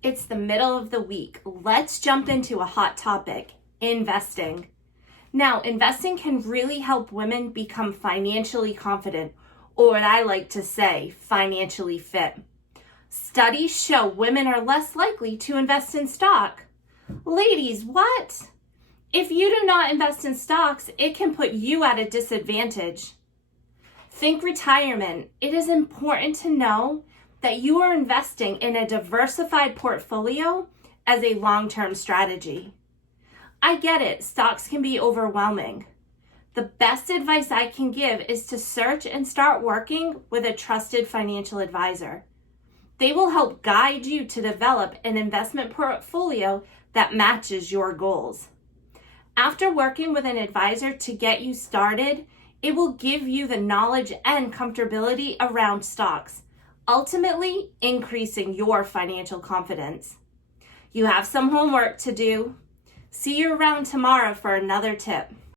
It's the middle of the week. Let's jump into a hot topic, investing. Now, investing can really help women become financially confident, or what I like to say, financially fit. Studies show women are less likely to invest in stock. Ladies, what? If you do not invest in stocks, it can put you at a disadvantage. Think retirement. It is important to know that you are investing in a diversified portfolio as a long-term strategy. I get it, stocks can be overwhelming. The best advice I can give is to search and start working with a trusted financial advisor. They will help guide you to develop an investment portfolio that matches your goals. After working with an advisor to get you started, it will give you the knowledge and comfortability around stocks, ultimately increasing your financial confidence. You have some homework to do. See you around tomorrow for another tip.